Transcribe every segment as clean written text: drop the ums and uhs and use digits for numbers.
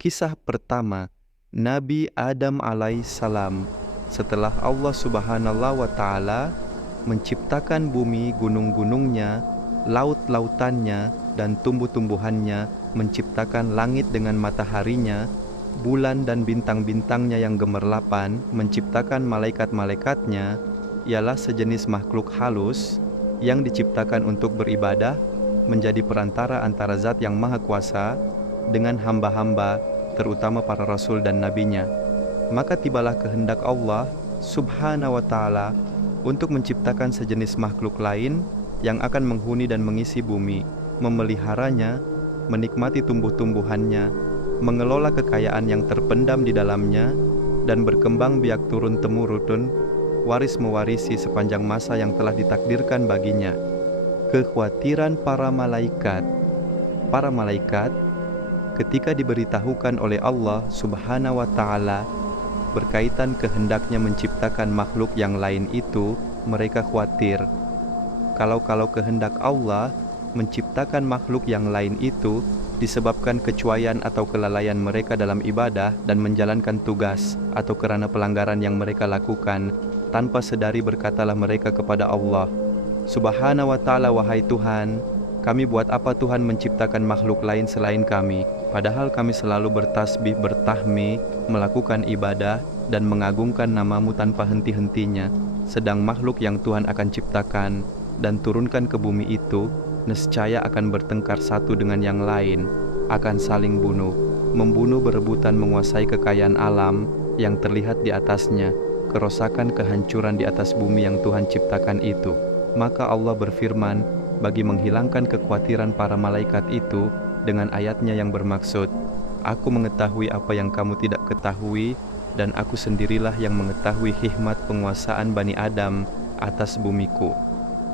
Kisah pertama, Nabi Adam alaihissalam setelah Allah subhanahu wa ta'ala menciptakan bumi, gunung-gunungnya, laut-lautannya, dan tumbuh-tumbuhannya, menciptakan langit dengan mataharinya, bulan dan bintang-bintangnya yang gemerlapan, menciptakan malaikat-malaikatnya, ialah sejenis makhluk halus yang diciptakan untuk beribadah, menjadi perantara antara zat yang maha kuasa dengan hamba-hamba, terutama para rasul dan nabinya. Maka tibalah kehendak Allah subhanahu wa ta'ala untuk menciptakan sejenis makhluk lain yang akan menghuni dan mengisi bumi, memeliharanya, menikmati tumbuh-tumbuhannya, mengelola kekayaan yang terpendam di dalamnya, dan berkembang biak turun-temurun, waris mewarisi sepanjang masa yang telah ditakdirkan baginya. Kekhawatiran para malaikat ketika diberitahukan oleh Allah subhanahu wa ta'ala berkaitan kehendaknya menciptakan makhluk yang lain itu, mereka khawatir. Kalau kehendak Allah menciptakan makhluk yang lain itu disebabkan kecuaian atau kelalaian mereka dalam ibadah dan menjalankan tugas, atau karena pelanggaran yang mereka lakukan, tanpa sedari berkatalah mereka kepada Allah, subhanahu wa ta'ala, wahai Tuhan, kami buat apa Tuhan menciptakan makhluk lain selain kami? Padahal kami selalu bertasbih, bertahmid, melakukan ibadah, dan mengagungkan namamu tanpa henti-hentinya. Sedang makhluk yang Tuhan akan ciptakan dan turunkan ke bumi itu, nescaya akan bertengkar satu dengan yang lain, akan saling membunuh berebutan menguasai kekayaan alam yang terlihat di atasnya, kerosakan kehancuran di atas bumi yang Tuhan ciptakan itu. Maka Allah berfirman, bagi menghilangkan kekhawatiran para malaikat itu dengan ayatnya yang bermaksud, aku mengetahui apa yang kamu tidak ketahui, dan aku sendirilah yang mengetahui hikmat penguasaan Bani Adam atas bumiku.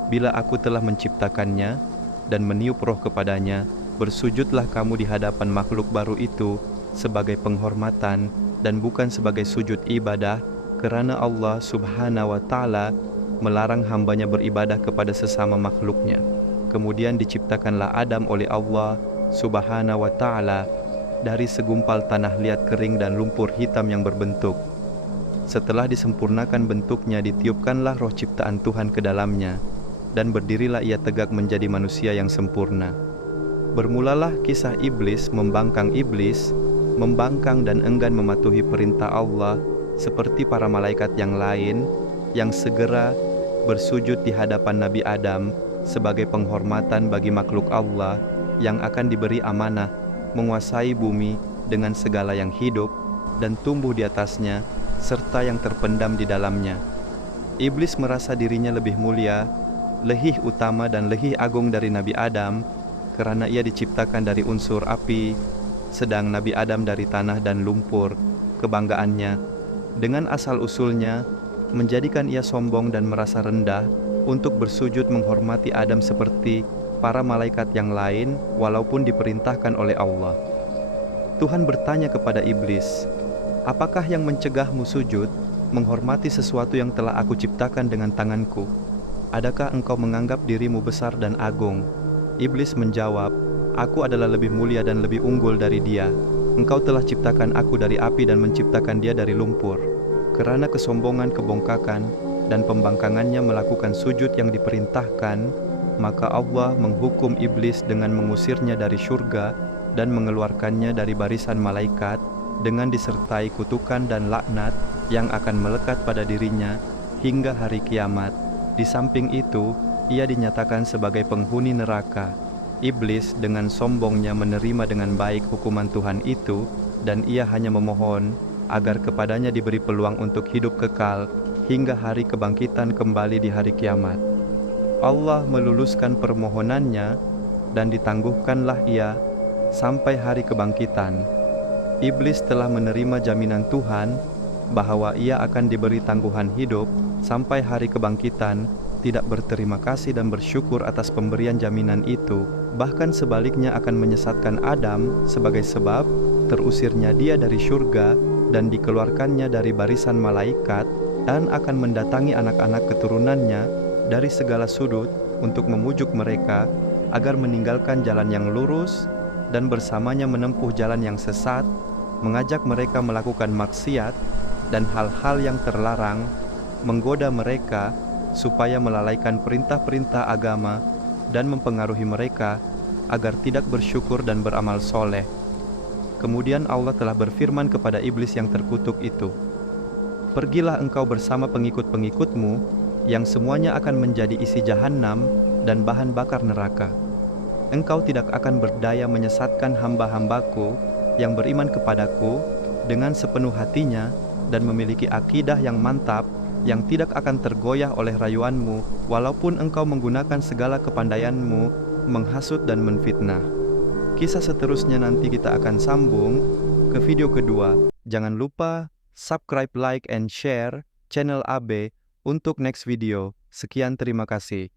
Bila aku telah menciptakannya dan meniup roh kepadanya, bersujudlah kamu di hadapan makhluk baru itu sebagai penghormatan dan bukan sebagai sujud ibadah, kerana Allah subhanahu wa ta'ala melarang hambanya beribadah kepada sesama makhluknya. Kemudian diciptakanlah Adam oleh Allah subhanahu wa ta'ala dari segumpal tanah liat kering dan lumpur hitam yang berbentuk. Setelah disempurnakan bentuknya, ditiupkanlah roh ciptaan Tuhan ke dalamnya, dan berdirilah ia tegak menjadi manusia yang sempurna. Bermulalah kisah iblis membangkang dan enggan mematuhi perintah Allah seperti para malaikat yang lain yang segera bersujud di hadapan Nabi Adam sebagai penghormatan bagi makhluk Allah yang akan diberi amanah menguasai bumi dengan segala yang hidup dan tumbuh di atasnya serta yang terpendam di dalamnya. Iblis merasa dirinya lebih mulia, lebih utama dan lebih agung dari Nabi Adam kerana ia diciptakan dari unsur api, sedang Nabi Adam dari tanah dan lumpur. Kebanggaannya dengan asal-usulnya menjadikan ia sombong dan merasa rendah untuk bersujud menghormati Adam seperti para malaikat yang lain walaupun diperintahkan oleh Allah. Tuhan bertanya kepada iblis, apakah yang mencegahmu sujud, menghormati sesuatu yang telah aku ciptakan dengan tanganku? Adakah engkau menganggap dirimu besar dan agung? Iblis menjawab, aku adalah lebih mulia dan lebih unggul dari dia. Engkau telah ciptakan aku dari api dan menciptakan dia dari lumpur. Kerana kesombongan, kebongkakan, dan pembangkangannya melakukan sujud yang diperintahkan, maka Allah menghukum iblis dengan mengusirnya dari surga dan mengeluarkannya dari barisan malaikat dengan disertai kutukan dan laknat yang akan melekat pada dirinya hingga hari kiamat. Di samping itu, ia dinyatakan sebagai penghuni neraka. Iblis dengan sombongnya menerima dengan baik hukuman Tuhan itu, dan ia hanya memohon agar kepadanya diberi peluang untuk hidup kekal hingga hari kebangkitan kembali di hari kiamat. Allah meluluskan permohonannya dan ditangguhkanlah ia sampai hari kebangkitan. Iblis telah menerima jaminan Tuhan bahwa ia akan diberi tangguhan hidup sampai hari kebangkitan, tidak berterima kasih dan bersyukur atas pemberian jaminan itu, bahkan sebaliknya akan menyesatkan Adam sebagai sebab terusirnya dia dari surga dan dikeluarkannya dari barisan malaikat, dan akan mendatangi anak-anak keturunannya dari segala sudut untuk memujuk mereka agar meninggalkan jalan yang lurus dan bersamanya menempuh jalan yang sesat mengajak mereka melakukan maksiat dan hal-hal yang terlarang, menggoda mereka supaya melalaikan perintah-perintah agama dan mempengaruhi mereka agar tidak bersyukur dan beramal soleh. Kemudian Allah telah berfirman kepada iblis yang terkutuk itu, "Pergilah engkau bersama pengikut-pengikutmu yang semuanya akan menjadi isi jahanam dan bahan bakar neraka. Engkau tidak akan berdaya menyesatkan hamba-hambaku yang beriman kepadaku dengan sepenuh hatinya dan memiliki akidah yang mantap yang tidak akan tergoyah oleh rayuanmu, walaupun engkau menggunakan segala kepandaianmu menghasut dan menfitnah." Kisah seterusnya nanti kita akan sambung ke video kedua. Jangan lupa subscribe, like, and share channel AB untuk next video. Sekian, terima kasih.